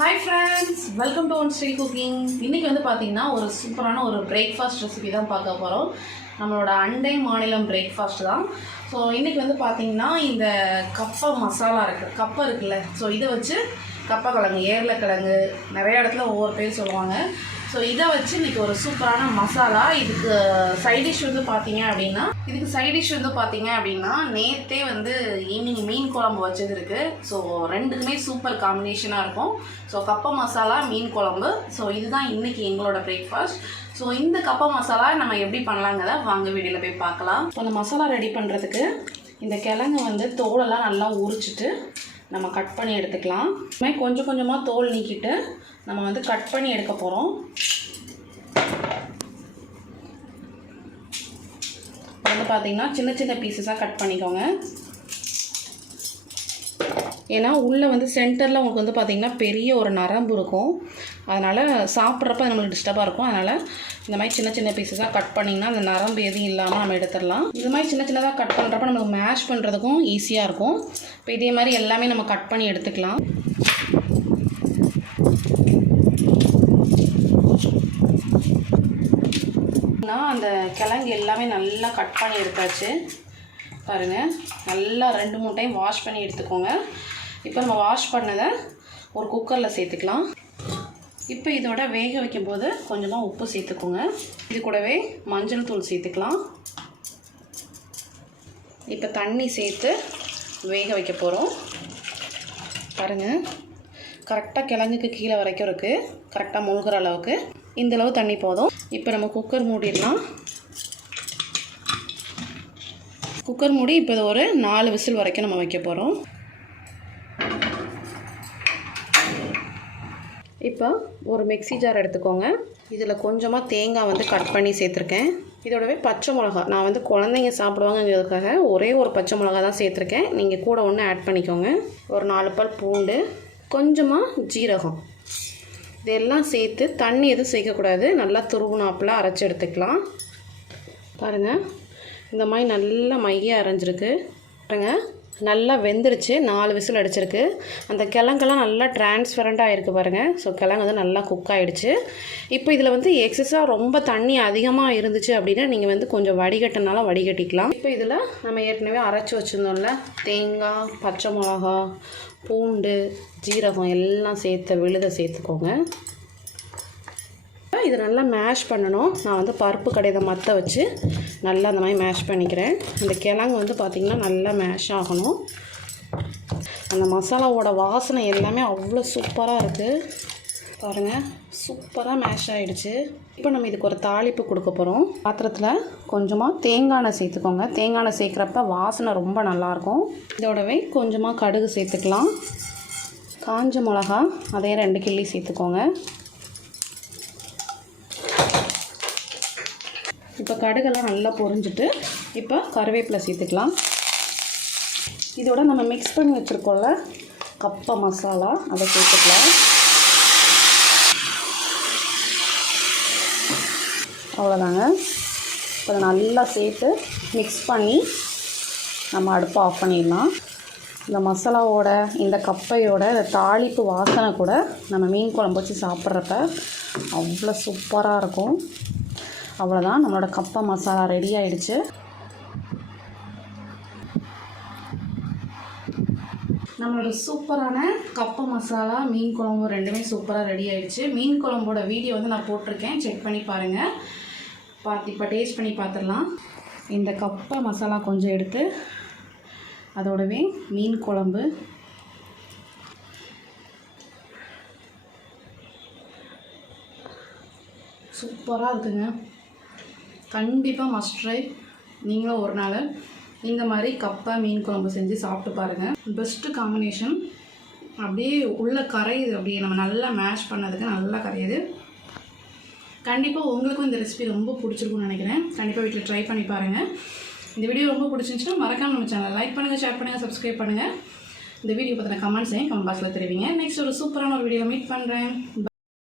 Hi friends, welcome to One Street Cooking. இன்னைக்கு வந்து பாத்தீங்கன்னா ஒரு சூப்பரான ஒரு பிரேக்ஃபாஸ்ட் ரெசிபி தான் பார்க்க போறோம். நம்மளோட அண்டை மாநிலம் பிரேக்ஃபாஸ்ட் தான். ஸோ இன்னைக்கு வந்து பாத்தீங்கன்னா இந்த கப்பா மசாலா இருக்கு. கப்பா இருக்குல்ல. ஸோ இதை வச்சு கப்பா கிழங்கு, ஏர்லக்கிழங்கு நிறைய இடத்துல ஒவ்வொரு பேர் சொல்லுவாங்க. ஸோ இதை வச்சு இன்றைக்கி ஒரு சூப்பரான மசாலா. இதுக்கு சைடிஷ் வந்து பார்த்தீங்க அப்படின்னா நேற்றே வந்து ஈவினிங் மீன் குழம்பு வச்சது இருக்குது. ஸோ ரெண்டுக்குமே சூப்பர் காம்பினேஷனாக இருக்கும். ஸோ கப்பா மசாலா, மீன் குழம்பு. ஸோ இதுதான் இன்றைக்கி எங்களோட பிரேக்ஃபாஸ்ட். ஸோ இந்த கப்பா மசாலா நம்ம எப்படி பண்ணலாங்கிறத வாங்க வீடியோவில் போய் பார்க்கலாம். ஸோ அந்த மசாலா ரெடி பண்ணுறதுக்கு இந்த கிழங்கு வந்து தோலெல்லாம் நல்லா உரிச்சிட்டு நம்ம கட் பண்ணி எடுத்துக்கலாம். கொஞ்சம் கொஞ்சமாக தோல் நீக்கிட்டு நம்ம வந்து கட் பண்ணி எடுக்க போகிறோம். வந்து பார்த்திங்கன்னா சின்ன சின்ன பீசஸாக கட் பண்ணிக்கோங்க. ஏன்னா உள்ளே வந்து சென்டரில் உங்களுக்கு வந்து பார்த்திங்கன்னா பெரிய ஒரு நரம்பு இருக்கும். அதனால் சாப்பிட்றப்ப நம்மளுக்கு டிஸ்டர்பாக இருக்கும். அதனால் இந்த மாதிரி சின்ன சின்ன பீசஸாக கட் பண்ணிங்கன்னா அந்த நரம்பு எதுவும் இல்லாமல் நம்ம எடுத்துடலாம். இது மாதிரி சின்ன சின்னதாக கட் பண்ணுறப்ப நமக்கு மேஷ் பண்ணுறதுக்கும் ஈஸியாக இருக்கும். இப்போ இதே மாதிரி எல்லாமே நம்ம கட் பண்ணி எடுத்துக்கலாம். அந்த கிழங்கு எல்லாமே நல்லா கட் பண்ணி எடுத்தாச்சு. பாருங்கள், நல்லா 2-3 டைம் வாஷ் பண்ணி எடுத்துக்கோங்க. இப்போ நம்ம வாஷ் பண்ணதை ஒரு குக்கரில் சேர்த்துக்கலாம். இப்போ இதோட வேக வைக்கும்போது கொஞ்சமாக உப்பு சேர்த்துக்கோங்க. இது கூடவே மஞ்சள் தூள் சேர்த்துக்கலாம். இப்போ தண்ணி சேர்த்து வேக வைக்க போகிறோம். பாருங்கள், கரெக்டாக கிழங்குக்கு கீழே வரைக்கும் இருக்குது. கரெக்டாக முழுகிற அளவுக்கு இந்தளவு தண்ணி போதும். இப்போ நம்ம குக்கர் மூடிடலாம். குக்கர் மூடி இப்போ ஒரு 4 விசில் வரைக்கும் நம்ம வைக்க போகிறோம். இப்போ ஒரு மிக்ஸி ஜார் எடுத்துக்கோங்க. இதில் கொஞ்சமாக தேங்காய் வந்து கட் பண்ணி சேர்த்துருக்கேன். இதோடவே பச்சை மிளகா, நான் வந்து குழந்தைங்க சாப்பிடுவாங்கிறதுக்காக ஒரே ஒரு பச்சை மிளகா தான் சேர்த்துருக்கேன். நீங்கள் கூட ஒன்று ஆட் பண்ணிக்கோங்க. ஒரு 4 பல் பூண்டு, கொஞ்சமாக ஜீரகம், இதெல்லாம் சேர்த்து தண்ணி எதுவும் சேர்க்கக்கூடாது. நல்லா துருவுனாப்பில் அரைச்சி எடுத்துக்கலாம். பாருங்கள், இந்த மாதிரி நல்லா மையாக அரைஞ்சிருக்கு. பாருங்கள், நல்லா வெந்துருச்சு. 4 விசில் அடிச்சிருக்கு. அந்த கிழங்கெல்லாம் நல்லா டிரான்ஸ்பரண்ட்டாக இருக்குது பாருங்கள். ஸோ கிழங்கு வந்து நல்லா குக் ஆகிடுச்சு. இப்போ இதில் வந்து எக்ஸஸாக ரொம்ப தண்ணி அதிகமாக இருந்துச்சு அப்படின்னா நீங்கள் வந்து கொஞ்சம் வடிகட்டினால வடிகட்டிக்கலாம். இப்போ இதில் நம்ம ஏற்கனவே அரைச்சி வச்சுருந்தோம்ல, தேங்காய், பச்சை மிளகா, பூண்டு, ஜீரகம் எல்லாம் விழுதை சேர்த்துக்கோங்க. இதை நல்லா மேஷ் பண்ணணும். நான் வந்து பருப்பு கடையை மற்ற வச்சு நல்லா அந்த மாதிரி மேஷ் பண்ணிக்கிறேன். அந்த கிழங்கு வந்து பார்த்திங்கன்னா நல்லா மேஷ் ஆகணும். அந்த மசாலாவோட வாசனை எல்லாமே அவ்வளோ சூப்பராக இருக்குது. பாருங்கள், சூப்பராக மேஷ் ஆகிடுச்சு. இப்போ நம்ம இதுக்கு ஒரு தாளிப்பு கொடுக்க போகிறோம். பாத்திரத்தில் கொஞ்சமாக தேங்காய் எண்ணெய் சேர்த்துக்கோங்க. தேங்காய் எண்ணெய் சேர்க்குறப்ப வாசனை ரொம்ப நல்லாயிருக்கும். இதோடவே கொஞ்சமாக கடுகு சேர்த்துக்கலாம். காஞ்ச மிளகா அதே 2 கிள்ளி சேர்த்துக்கோங்க. இப்போ கடுகெல்லாம் நல்லா பொரிஞ்சிட்டு இப்போ கருவேப்பிலை சேர்த்துக்கலாம். இதோட நம்ம மிக்ஸ் பண்ணி வச்சுருக்கோம்ல கப்பா மசாலா, அதை சேர்த்துக்கலாம். அவ்வளோதாங்க. இப்போ நல்லா சேர்த்து மிக்ஸ் பண்ணி நம்ம அடுப்பை ஆஃப் பண்ணிடலாம். இந்த மசாலாவோட இந்த கப்பையோட தாளிப்பு வாசனை கூட நம்ம மீன் குழம்பு வச்சு சாப்பிட்றப்ப அவ்வளோ சூப்பராக இருக்கும். அவ்வளோதான், நம்மளோட கப்பா மசாலா ரெடி ஆகிடுச்சு. நம்மளோட சூப்பரான கப்பா மசாலா, மீன் குழம்பு ரெண்டுமே சூப்பராக ரெடி ஆகிடுச்சு. மீன் குழம்போட வீடியோ வந்து நான் போட்டிருக்கேன், செக் பண்ணி பாருங்கள். இப்போ டேஸ்ட் பண்ணி பார்த்துடலாம். இந்த கப்பா மசாலா கொஞ்சம் எடுத்து அதோடவே மீன் குழம்பு, சூப்பராக இருக்குங்க. கண்டிப்பாக மஸ்ட் ட்ரை. நீங்களும் ஒரு நாள் இந்த மாதிரி கப்பா மீன் குழம்பு செஞ்சு சாப்பிட்டு பாருங்கள். Best combination. அப்படியே உள்ள கரையுது, அப்படியே நம்ம நல்லா மேஷ் பண்ணதுக்கு நல்லா கரையுது. கண்டிப்பாக உங்களுக்கும் இந்த ரெசிபி ரொம்ப பிடிச்சிருக்குன்னு நினைக்கிறேன். கண்டிப்பாக வீட்டில் ட்ரை பண்ணி பாருங்கள். இந்த வீடியோ ரொம்ப பிடிச்சிருந்துச்சுன்னா மறக்காமல் நம்ம சேனலை லைக் பண்ணுங்கள், ஷேர் பண்ணுங்கள், சப்ஸ்கிரைப் பண்ணுங்கள். இந்த வீடியோ பற்றின கமெண்ட்ஸையும் கமெண்ட் பாக்ஸில் தெரிவிங்க. நெக்ஸ்ட் ஒரு சூப்பரான ஒரு வீடியோ மீட் பண்ணுறேன்.